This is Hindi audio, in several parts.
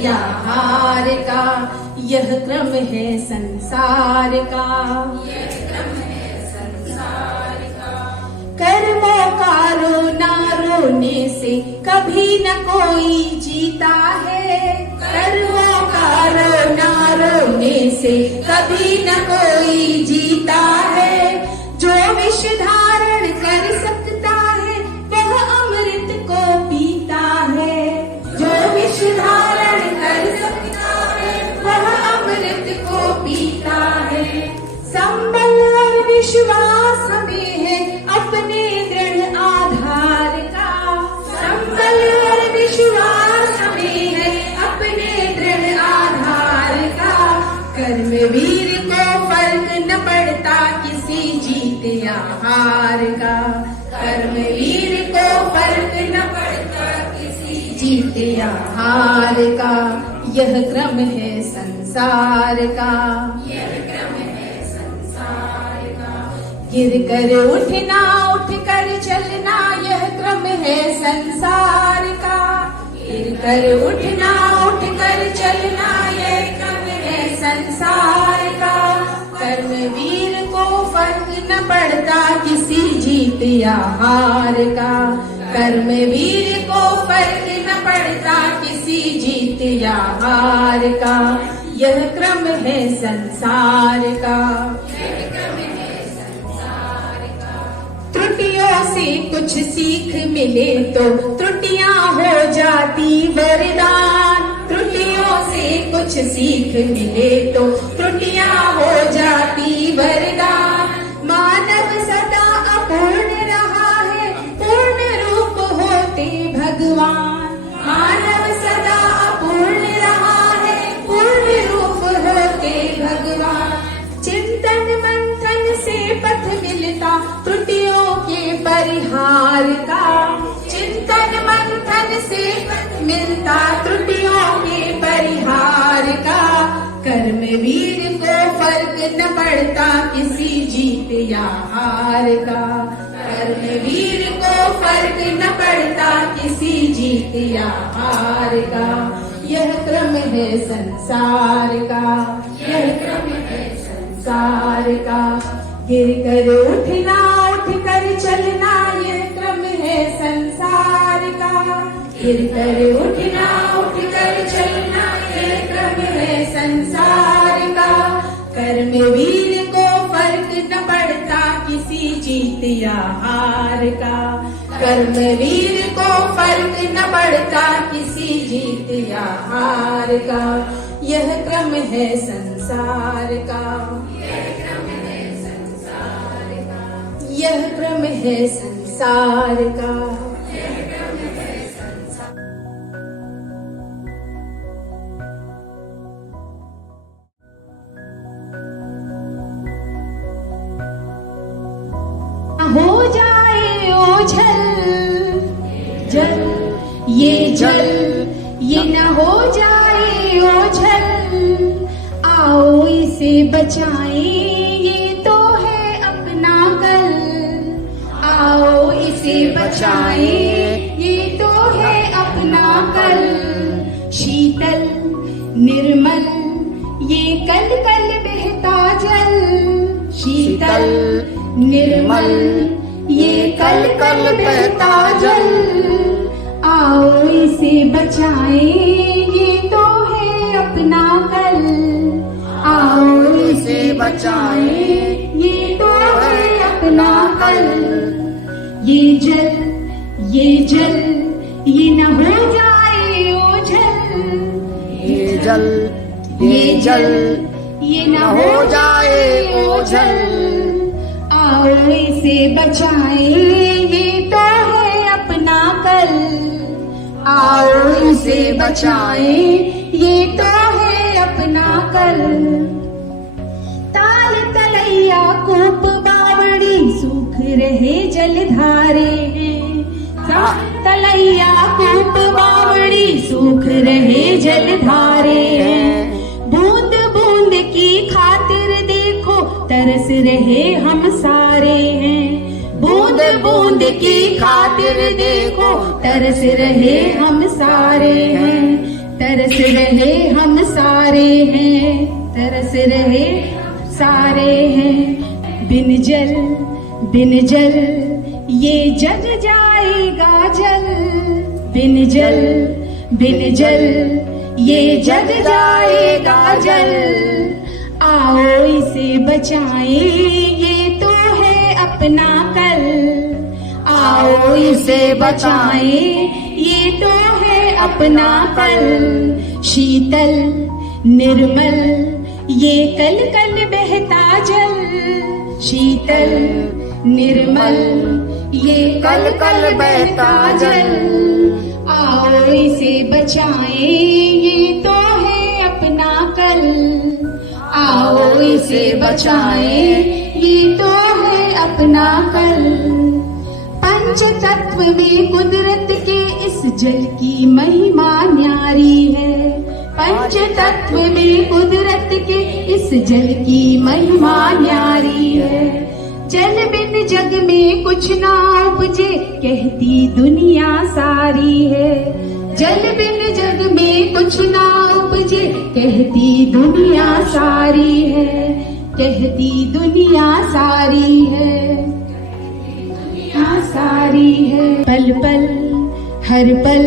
या हार का, यह क्रम है संसार का। कर्मों का रोना रोने से कभी न कोई जीता है। कर्मों का रोना रोने से कभी न कोई जीता है। जो विष धारण कर सकता है वह अमृत को पीता है। जो विष धारण कर सकता है वह अमृत को पीता है। संबल और विश्वास में है अपने दृढ़ आधार का। संबल और विश्वास में है अपने दृढ़ आधार का। कर्म वीर को फर्क न पड़ता किसी जीत या हार का। कर्म वीर को फर्क न पड़ता किसी जीत या हार का, यह क्रम है संसार का। गिर कर उठना उठ कर चलना यह क्रम है संसार का। गिर कर उठना उठ कर चलना यह क्रम है संसार का। कर्म वीर को फर्क न पड़ता किसी जीत या हार का। कर्म वीर को फर्क न पड़ता किसी जीत या हार का, यह क्रम है संसार का। त्रुटियों से कुछ सीख मिले तो त्रुटियां हो जाती वरदान। त्रुटियों से कुछ सीख मिले तो त्रुटियां हो जाती वरदान। मानव सदा अपूर्ण रहा है पूर्ण रूप होते भगवान। मानव सदा अपूर्ण रहा है पूर्ण रूप होते भगवान। चिंतन मंथन से पथ मिलता त्रुटियों के परिहार का। चिंतन मंथन से पथ मिलता त्रुटियों के परिहार का। कर्म वीर को फर्क न पड़ता किसी जीत या हार का। कर्म वीर को फर्क न पड़ता किसी जीत या हार का, यह क्रम है संसार का। यह क्रम है संसार का। गिर कर उठना उठ कर चलना यह क्रम है संसार का। गिर कर उठना उठ कर चलना यह क्रम है संसार का। कर्म वीर को फर्क न पड़ता किसी जीत या हार का। कर्म वीर को फर्क न पड़ता किसी जीत या हार का, यह क्रम है संसार का। यह क्रम है संसार का। हो जाए ओझल जल ये जल, ये न हो जाए ओझल। आओ इसे बचाएं ये तो है अपना कल। आओ इसे बचाएं ये तो है अपना कल। शीतल निर्मल ये कल कल बहता जल। शीतल निर्मल ये कल कल बहता जल। आओ इसे बचाएं ये तो है अपना कल। आओ इसे बचाएं ये तो है अपना कल। ये जल ये न हो जाए ओझल। ये जल ये न हो जाए ओझल। आओ इसे बचाएं ये तो है अपना कल। आओ इसे बचाएं ये तो है अपना कल। ताल तलैया कूप बावड़ी सूख रहे जलधारे हैं। तलैया कूप बावड़ी सूख रहे जलधारे हैं। बूंद बूंद की खातिर देखो तरस रहे हम सारे हैं। बूंद बूंद की खातिर देखो तरस रहे हम सारे हैं। तरस रहे हम सारे हैं, तरस रहे सारे हैं। बिन जल ये जग जाएगा जल, बिन जल ये जग जाएगा जल। आओ इसे बचाएं, ये तो है अपना कल। आओ इसे बचाएं, ये तो है अपना कल। शीतल निर्मल ये कल कल बहता जल, शीतल निर्मल ये कल कल बहता जल। आओ इसे बचाएं, ये तो है अपना कल। आओ इसे बचाएं, ये तो है अपना कल। पंच तत्व में कुदरत के इस जल की महिमा न्यारी है, पंच तत्व में कुदरत के इस जल की महिमा न्यारी है। जल बिन जग में कुछ ना उपजे, कहती दुनिया सारी है। जल बिन जग में कुछ ना उपजे, कहती दुनिया सारी है, कहती दुनिया सारी है, सारी है। पल पल हर पल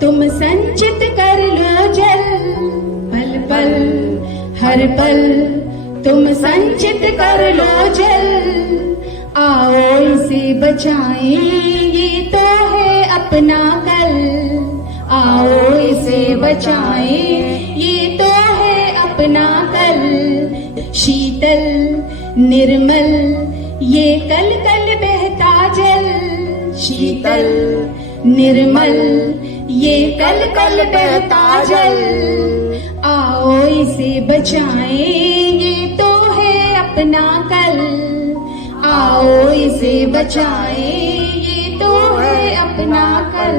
तुम संचित कर लो जल, पल पल हर पल तुम संचित कर लो जल। आओ इसे बचाएं, ये तो है अपना कल। आओ इसे बचाएं, ये तो है अपना कल। शीतल निर्मल ये कल कल बहता जल, शीतल निर्मल ये कल कल बहता जल। आओ इसे बचाएं, ये तो है अपना कल। आओ इसे बचाएं, ये तो है अपना कल।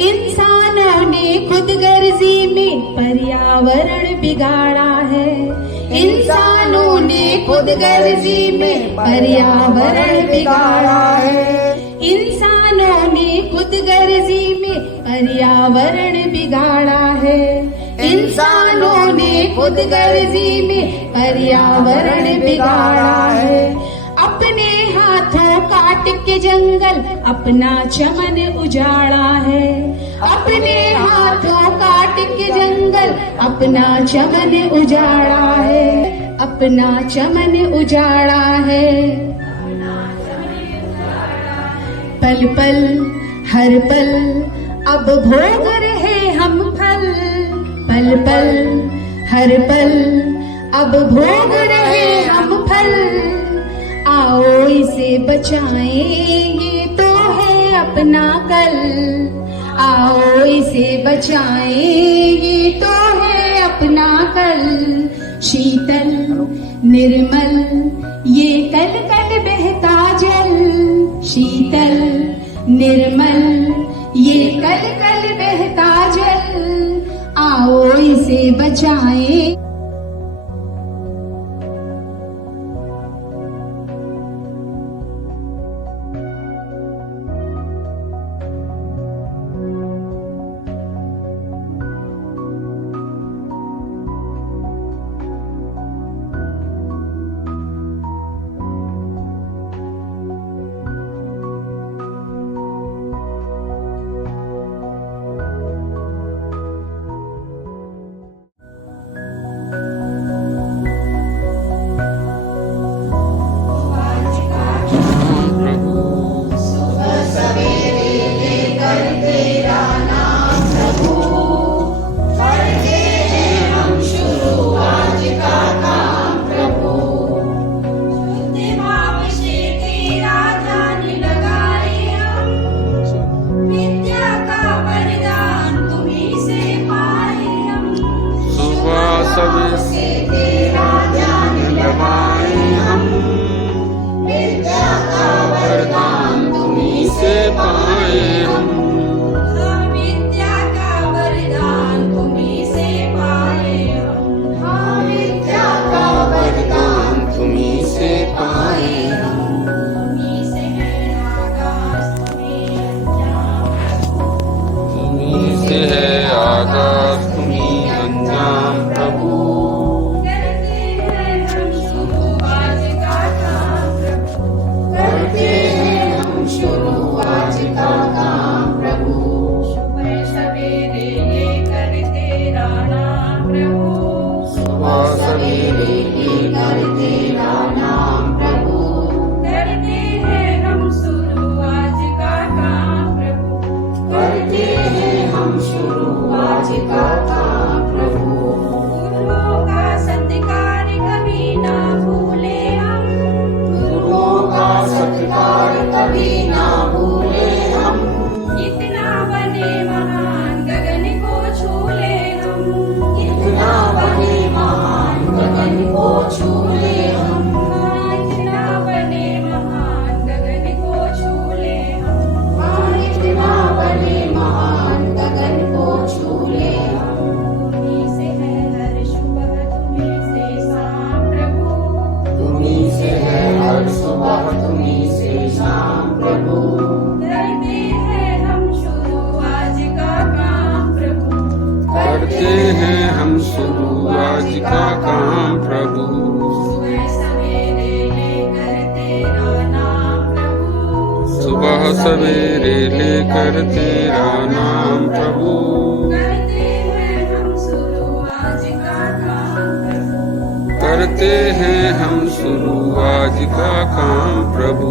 इंसानों ने खुदगर्जी में पर्यावरण बिगाड़ा है, इंसानों ने खुदगर्जी में पर्यावरण बिगाड़ा है। इंसानों ने खुदगर्जी में पर्यावरण बिगाड़ा है, इंसानों ने खुदगर्जी में पर्यावरण बिगाड़ा है। अपने हाथों काट के जंगल अपना चमन उजाड़ा है, अपने हाथों काट के जंगल अपना चमन उजाड़ा है, अपना चमन उजाड़ा है। पल पल हर पल अब भोग रहे हम फल, पल पल हर पल अब भोग रहे हम फल। आओ इसे बचाएं, ये तो है अपना कल। आओ इसे बचाएं, ये तो है अपना कल। शीतल निर्मल ये कल कल बहता जल, शीतल निर्मल ये कल कल बहता जल। आओ इसे बचाएं। सवेरे लेकर तेरा नाम प्रभु। करते हैं हम शुरू आज का काम प्रभु।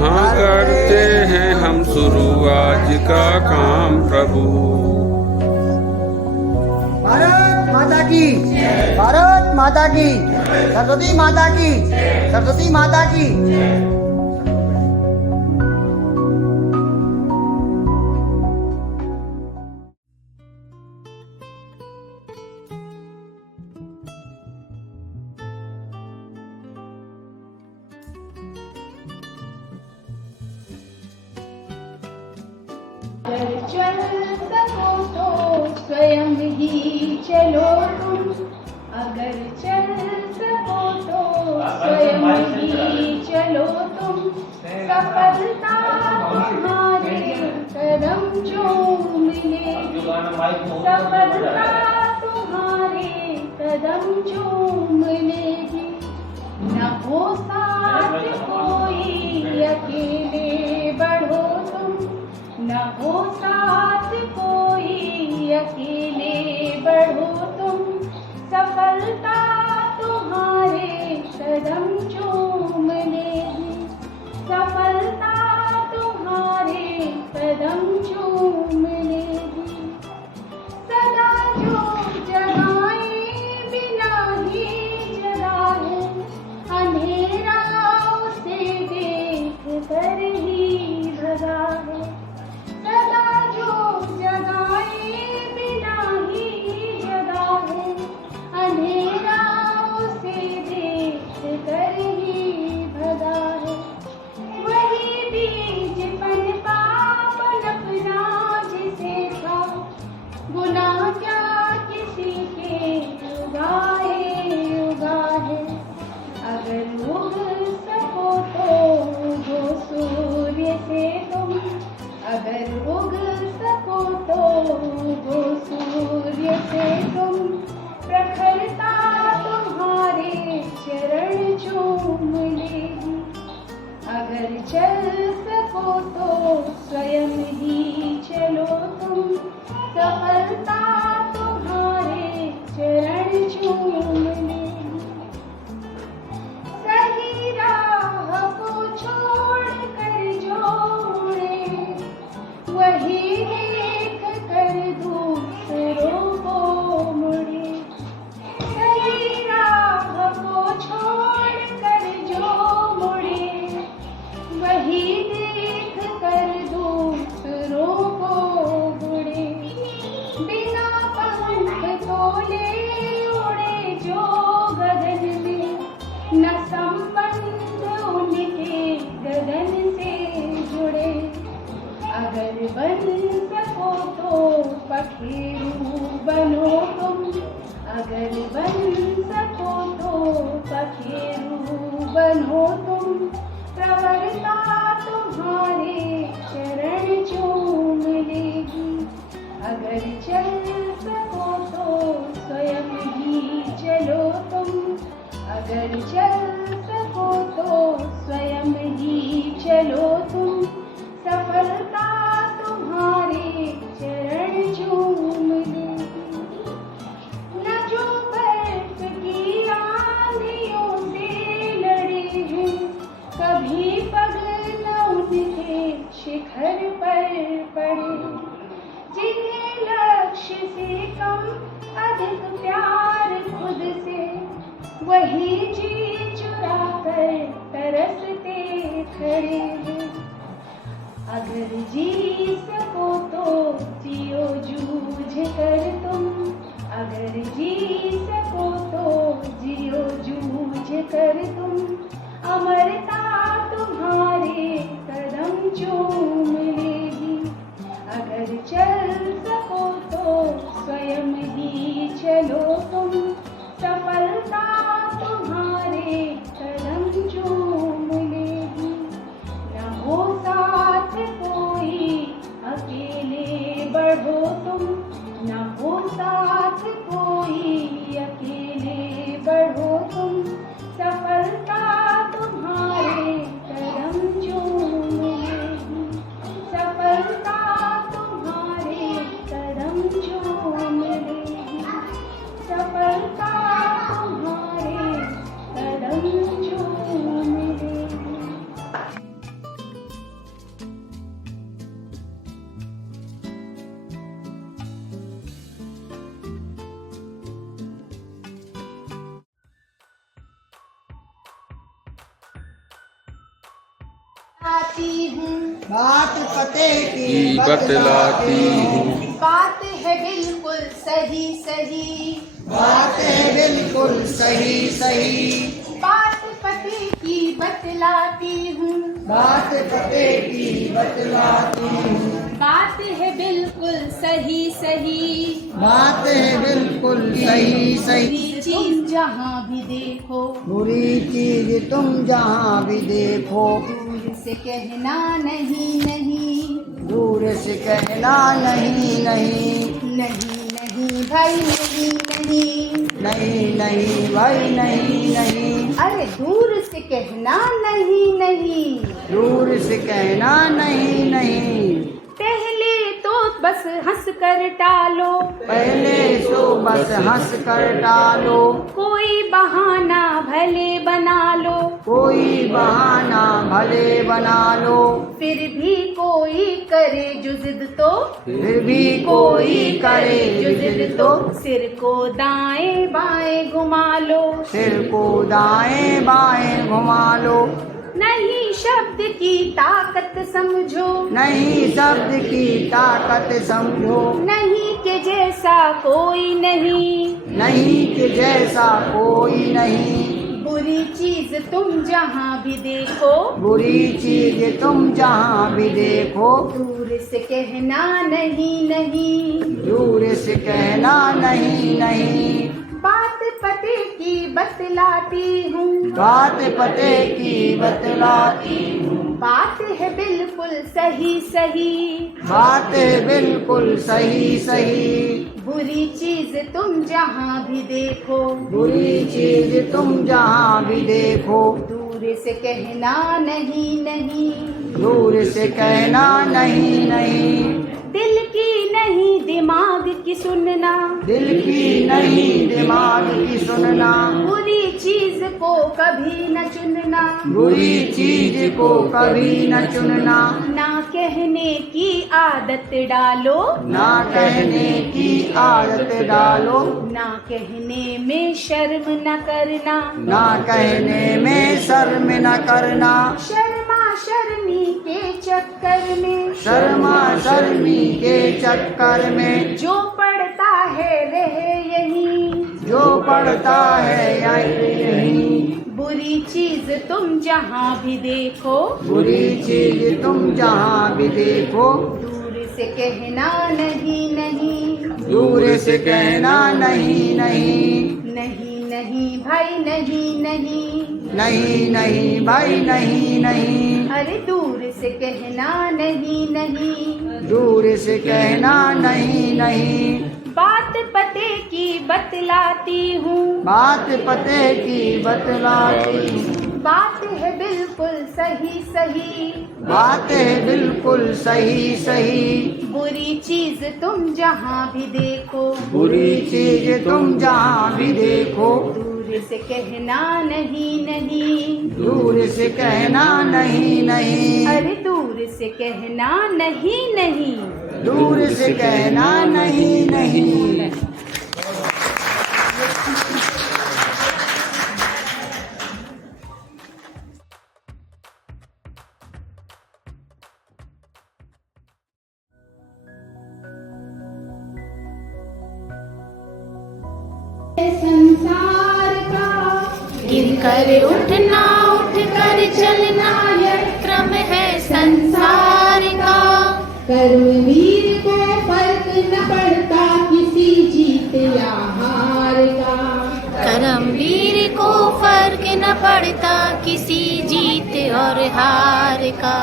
हाँ करते हैं हम शुरू आज का काम प्रभु। भारत माता की, भारत माता की, सरस्वती माता की, सरस्वती माता की। अगर चल सको तो स्वयं ही चलो तुम। अगर चल सको तो स्वयं ही चलो तुम। सफलता तुम्हारे कदम चूम लेगी। सफलता तुम्हारे कदम चूम लेगी। न हो साथ कोई अकेले बढ़ो तुम। न हो साथ कोई अकेले बढ़ो तुम। सफलता तुम्हारे कदम चूम लेगी। सफलता तुम्हारे कदम चूम लेगी। सदा जो जगाए बिना ही जगा है। अंधेरा उसे देख कर ही भगा है। सदा जो जगाए बिना ही जगा है। अंधेरा उसे देख कर ही भगा है। वही बीज पनपा पनपना जिसे था। गुनाह क्या किसी के उगा है। अगर उग सको तो उगो सूर्य से तुम। अगर उग सको तो उगो सूर्य से तुम। प्रखरता तुम्हारे चरण चूम लेगी। अगर चल सको तो स्वयं ही चलो तुम। सफलता तुम्हारे चरण चूम लेगी। सही राह को छोड़ कर जोड़े। वही देख कर दूसरों को मुड़े। सही राह को छोड़ कर जो मुड़े। वही देख कर दूसरों को मुड़े। बिना पंख तोले उड़े जो गगन में। न संबंध उनके गगन से जुड़े। अगर बन सको तो पखेरु बनो तुम। अगर बन सको तो पखेरु बनो तुम। प्रवरता तुम्हारे चरण चूम लेगी। अगर चल सको तो स्वयं ही चलो तुम। अगर चल सको तो स्वयं ही चलो तुम। सफलता तुम्हारे चरण चूम लेगी। न जो बर्फ की आंधियों से लड़े हैं। कभी पग न उनके शिखर पर पड़े। जिन्हें लक्ष्य से कम अधिक प्यार खुद से। वही जी चुरा कर तरसते खड़े हैं। अगर जी सको तो जियो जूझ कर तुम। अगर जी सको तो जियो जूझ कर तुम। अमरता तुम्हारे कदम चूम लेगी। अगर चल सको तो स्वयं ही चलो तुम। सफलता तुम्हारे कदम चूम लेगी। न हो साथ कोई अकेले बढ़ो तुम। न हो साथ कोई अकेले बढ़ो तुम। सफलता आती हूँ, बात पते की की बतलाती हूँ। बात है बिल्कुल सही सही, बात है बिल्कुल सही सही। बात पते की बतलाती हूँ, बात पते की बतलाती हूँ। बात है बिल्कुल सही सही, बात है बिल्कुल सही सही। बुरी चीज जहाँ भी देखो, बुरी चीज तुम जहाँ भी देखो, दूर से कहना नहीं नहीं, दूर से कहना नहीं नहीं। नहीं नहीं भाई नहीं नहीं, नहीं नहीं भाई नहीं नहीं। अरे दूर से कहना नहीं नहीं, दूर से कहना नहीं नहीं। पहले तो बस हंस कर टालो, पहले तो बस हंस कर टालो, कोई बहाना भले बना लो, कोई बहाना भले बना लो। फिर भी कोई करे जो जिद तो, फिर भी कोई करे जो जिद तो, सिर को दाएं बाएं घुमा लो, सिर को दाएं बाएं घुमा लो। नहीं शब्द की ताकत समझो, नहीं शब्द की ताकत समझो, नहीं के जैसा कोई नहीं, नहीं कि जैसा कोई नहीं। बुरी चीज तुम जहाँ भी देखो, बुरी चीज तुम जहाँ भी देखो, दूर से कहना नहीं नहीं, दूर से कहना नहीं नहीं। बात पते की बतलाती हूँ, बात पते की बतलाती हूँ। बात है बिल्कुल सही सही, बात है बिल्कुल सही सही। बुरी चीज तुम जहाँ भी देखो, बुरी चीज तुम जहाँ भी देखो, दूर से कहना नहीं नहीं, दूर से कहना नहीं नहीं। दिल की नहीं दिमाग की सुनना, दिल की नहीं दिमाग की सुनना, बुरी चीज को कभी न चुनना, बुरी चीज को कभी न चुनना। ना कहने की आदत डालो, ना कहने की आदत डालो, ना कहने में शर्म न करना, ना कहने में शर्म न करना। शर्मा शर्मी के चक्कर में, शर्मा शर्मी के चक्कर में, जो पड़ता है रहे यही, जो पड़ता है यही। बुरी चीज तुम जहाँ भी देखो, बुरी चीज तुम जहाँ भी देखो, दूर से कहना नहीं नहीं, दूर से कहना नहीं नहीं। नहीं नहीं भाई नहीं नहीं, नहीं नहीं भाई नहीं नहीं। अरे दूर से कहना नहीं नहीं, दूर से कहना नहीं नहीं। बात पते की बतलाती हूँ, बात पते की बतलाती हूँ। बात है बिल्कुल सही सही, बात है बिल्कुल सही सही। बुरी चीज तुम जहाँ भी देखो, बुरी चीज तुम जहाँ भी देखो, दूर से कहना नहीं नहीं, दूर से कहना नहीं नहीं। अरे दूर से कहना नहीं नहीं। दूर से कहना नहीं नहीं। संसार का गिर कर उठना, उठ कर चलना, यह क्रम है संसार का। कर्मवीर को फर्क न पड़ता किसी जीत या हार का, कर्मवीर को फर्क न पड़ता किसी जीत और हार का।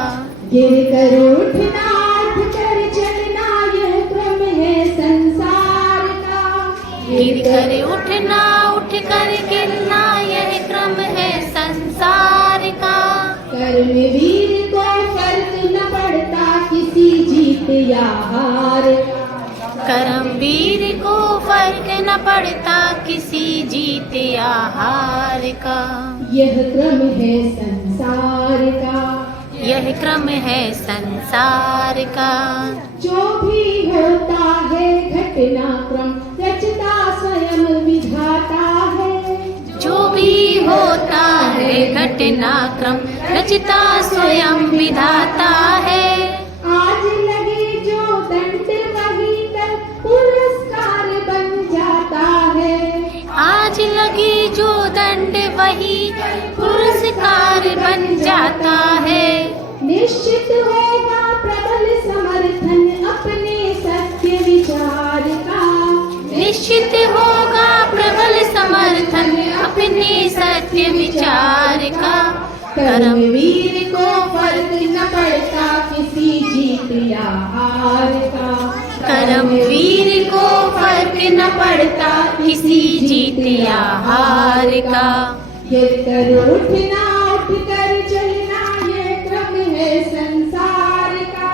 गिर कर उठना, उठ कर चलना, यह क्रम है संसार का। गिर कर उठना, उठ कर गिरना, यह क्रम है संसार का। कर्मवीर को फर्क न पड़ता किसी जीत या हार का, कर्मवीर को फर्क न पड़ता किसी जीत या हार का। यह क्रम है संसार का, यह क्रम है संसार का। जो भी होता है घटनाक्रम रचता स्वयं विधाता है। जो भी होता है घटनाक्रम, रचता स्वयं विधाता है। आज लगे जो दंड वही कल पुरस्कार बन जाता है। आज लगे जो दंड वही पुरस्कार बन जाता है। निश्चित होगा प्रबल समर्थन अपने सत्य विचार का। निश्चित होगा प्रबल समर्थन अपने सत्य विचार का। कर्मवीर को फर्क न पड़ता किसी जीत या हार का। कर्मवीर को फर्क न पड़ता किसी जीत या हार का। गिर कर उठना उठ कर चलना ये क्रम है संसार का।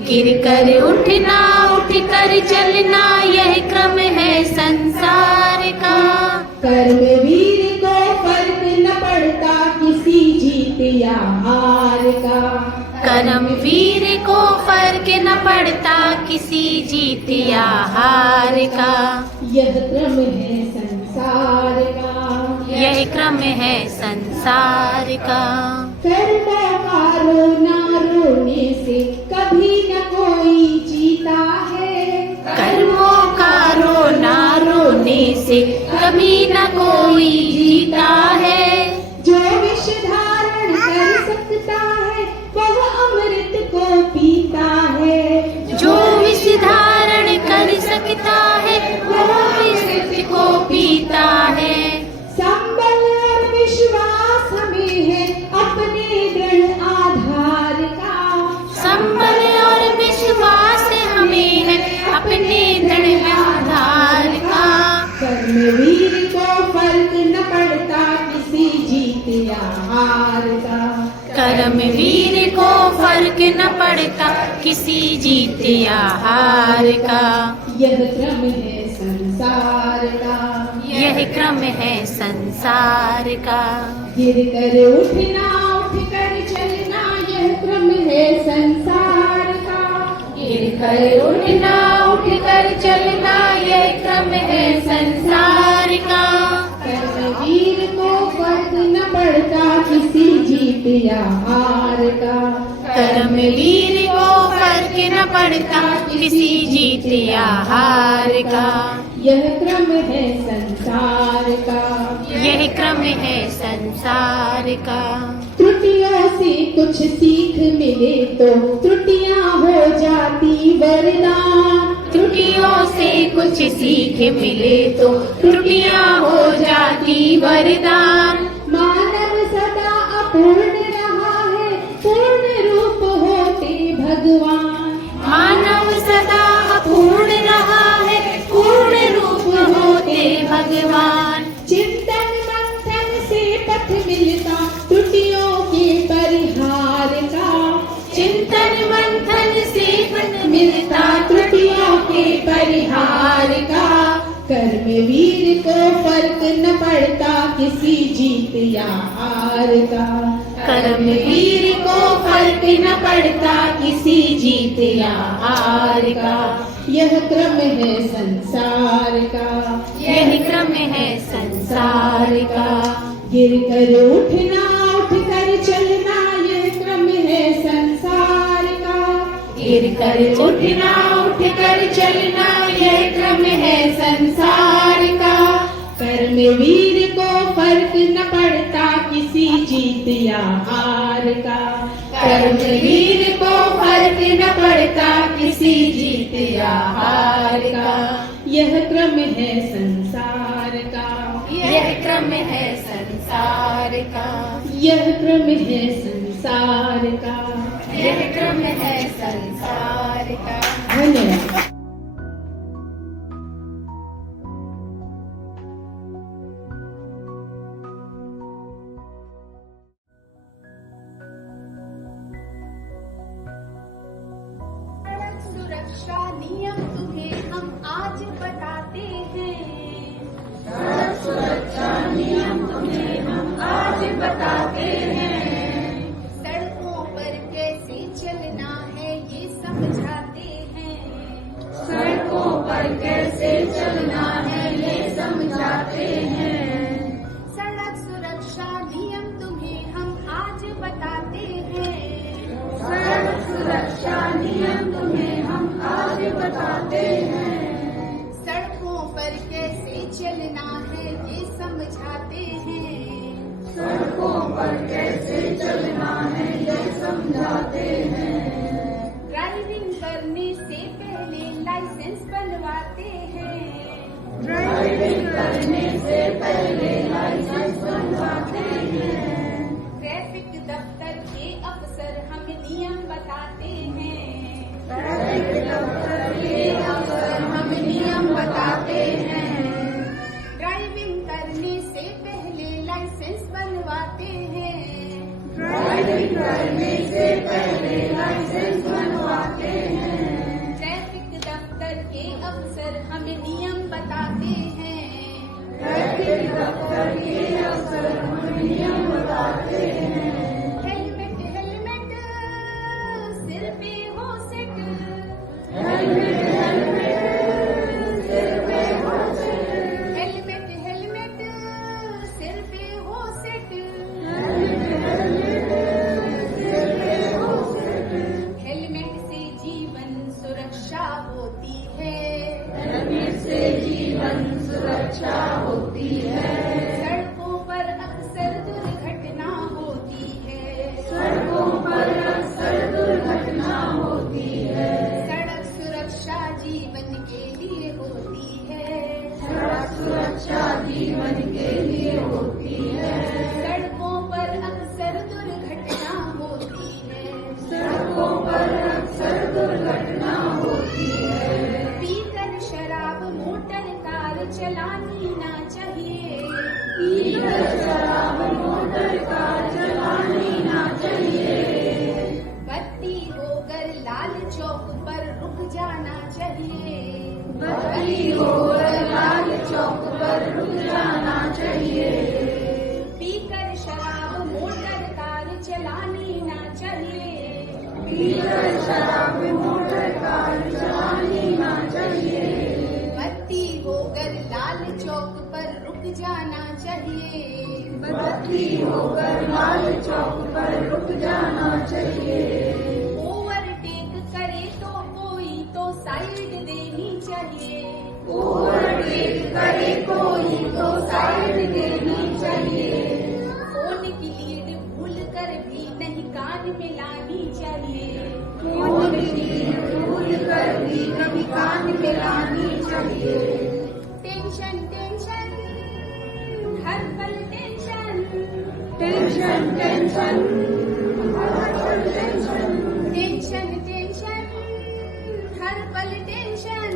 गिर कर उठना उठ कर चलना यह क्रम है संसार का। कर्मवीर को फर्क न पड़ता किसी जीत या हार का। कर्मवीर को फर्क न पड़ता किसी जीत या हार का। यह क्रम है संसार का। यह क्रम है संसार का। कर्मों का रोना रोने से कभी न कोई जीता है। कर्मों का रोना रोने से कभी न कोई जीता है। जो विष धारण कर सकता है वह अमृत को पीता है। जो विष धारण कर सकता है वह अमृत को पीता है। संबल और विश्वास हमें है अपने दृढ़ आधार का। संबल और विश्वास हमें है अपने दृढ़ आधार का। कर्मवीर को फर्क न पड़ता किसी जीत या हार का। कर्मवीर को फर्क न पड़ता किसी जीत या हार का। यह क्रम है संसार का। यह क्रम है संसार का। गिर कर उठना उठ कर चलना यह क्रम है संसार का। गिर कर उठना उठ कर चलना यह क्रम है संसार का। कर्मवीर को फर्क न पड़ता किसी जीत या हार का। कर्मवीर को फर्क न पड़ता किसी जीत या हार का। यह क्रम है संसार का। यह क्रम है संसार का। त्रुटियों से कुछ सीख मिले तो त्रुटियां हो जाती वरदान। त्रुटियों से कुछ सीख मिले तो त्रुटियां हो जाती वरदान। मानव सदा अपूर्ण रहा है पूर्ण रूप होते भगवान। मानव सदा अपूर्ण रहा है पूर्ण रूप होते भगवान। चिंतन मंथन से पथ मिलता त्रुटियों के परिहार का। चिंतन मंथन से पथ मिलता त्रुटियों के परिहार का। कर्मवीर को फर्क न पड़ता किसी जीत या हार का। कर्मवीर को फर्क न पड़ता किसी जीत या हार का। यह क्रम है संसार का। यह क्रम है संसार का। गिर कर उठना उठ कर चलना यह क्रम है संसार का। गिर कर उठना उठ कर चलना यह क्रम है संसार का। कर्मवीर को फर्क न पड़ता किसी जीत या हार का। कर्मवीर को फर्क न पड़ता किसी जीत या हार का। यह क्रम है संसार का। यह क्रम है संसार का। यह क्रम है संसार का। यह क्रम है संसार का। धन्यवाद। सुरक्षा नियम तुम्हें हम आज बताते हैं। सुरक्षा नियम तुम्हें हम आज बताते हैं। सड़कों पर कैसे चलना है ये समझाते हैं। ड्राइविंग करने से पहले लाइसेंस बनवाते हैं। ट्रैफिक दफ्तर के अफसर हम नियम बताते हैं। ड्राइविंग करने से पहले लाइसेंस बनवाते हैं। ट्रैफिक दफ्तर के अफसर हमें नियम बताते हैं। हेलमेट हेलमेट सिर पे हो सेट। हेलमेट हेलमेट सिर पे हो सेट। हेलमेट से जीवन सुरक्षा होती है। सड़कों पर अक्सर दुर्घटना होती है। सड़क सुरक्षा जीवन के लिए होती है। सड़कों पर अक्सर दुर्घटना होती है। पीकर शराब मोटर कार चलानी ना चाहिए। बत्ती होकर लाल चौक पर रुक जाना चाहिए। पीकर शराब मोटर कार चलानी ना चाहिए। बत्ती होकर लाल चौक पर रुक जाना चाहिए। ओवरटेक करे तो कोई तो साइड देनी चाहिए। फोन की लीड भूल कर भी नहीं कान में लानी चाहिए। टेंशन टेंशन हर पल टेंशन। टेंशन टेंशन हर पल टेंशन।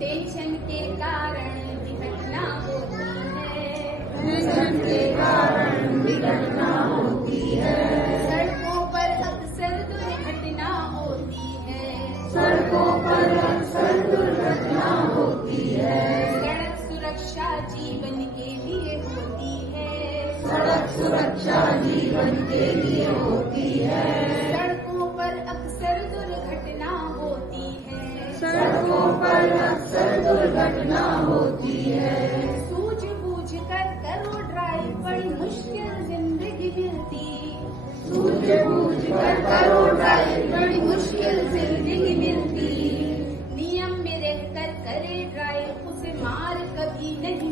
टेंशन के कारण दुर्घटना होती है। सड़कों पर अक्सर दुर्घटना होती है। सड़क सुरक्षा जीवन के लिए होती है। सड़कों पर अक्सर दुर्घटना होती है। सूझबूझ कर करो ड्राइव बड़ी मुश्किल जिंदगी मिलती। नियम में रहकर करे ड्राइव उसे मार कभी नहीं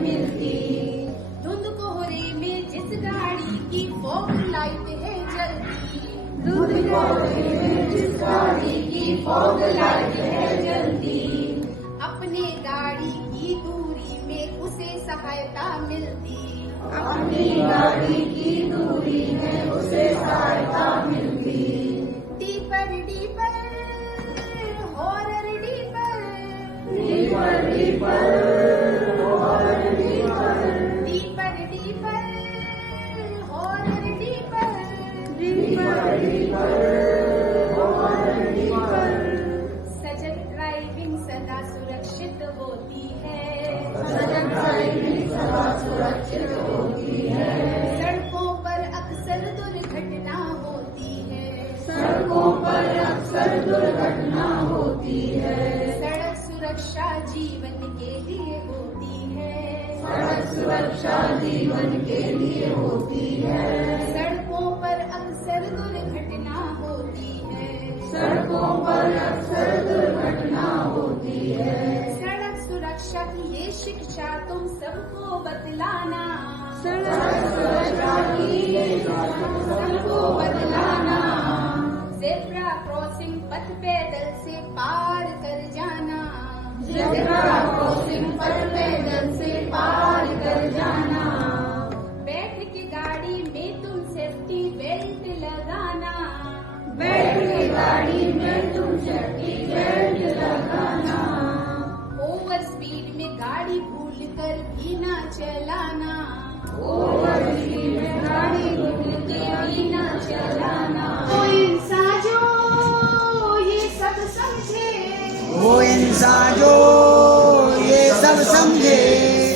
मिलती। धुंध कोहरे में जिस गाड़ी की फॉग लाइट है जल्दी। अपने गाड़ी की दूरी में उसे सहायता मिलती। Deeper horror deeper. सजग ड्राइविंग सदा सुरक्षित होती है। सड़कों पर अक्सर दुर्घटना होती है। सड़क सुरक्षा जीवन के लिए होती है। सड़कों पर अक्सर दुर्घटना होती है। सड़क सुरक्षा की ये शिक्षा तुम सबको बतलाना, सबको बतलाना। ज़ेब्रा क्रॉसिंग पथ पैदल से पार कर जाना, ज़ेब्रा क्रॉसिंग पथ पैदल से पार कर जाना। बैठ के गाड़ी में तुम सेफ्टी बेल्ट लगाना, बैठ के गाड़ी में तुम सेफ्टी बेल्ट लगाना। ओवर स्पीड में गाड़ी भूल कर भी ना चलाना, ओवर स्पीड में गाड़ी भूल कर भी ना चलाना। वो इंसान जो ये सब समझे, वो इंसान जो ये सब समझे,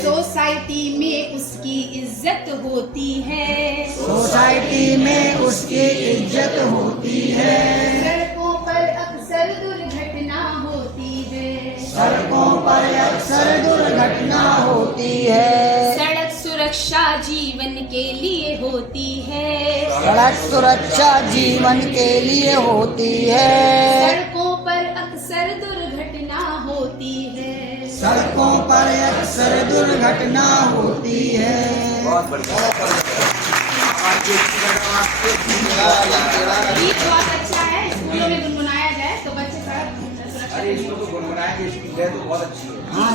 सोसाइटी में उसकी इज्जत होती है, सोसाइटी में उसकी इज्जत होती है। सड़कों पर अक्सर दुर्घटना होती है, सड़कों पर अक्सर दुर्घटना होती है। सड़क सुरक्षा जीवन के लिए होती है, सड़क सुरक्षा जीवन के लिए होती है। सड़कों पर अक्सर दुर्घटना होती है। सड़कों पर अक्सर दुर्घटना होती है। गीत बहुत अच्छा है, स्कूलों में गुनगुनाया जाए तो बच्चे सड़क सुरक्षा अरे इसको तो गुनगुनाएंगे, इसकी लय तो बहुत अच्छी है। हाँ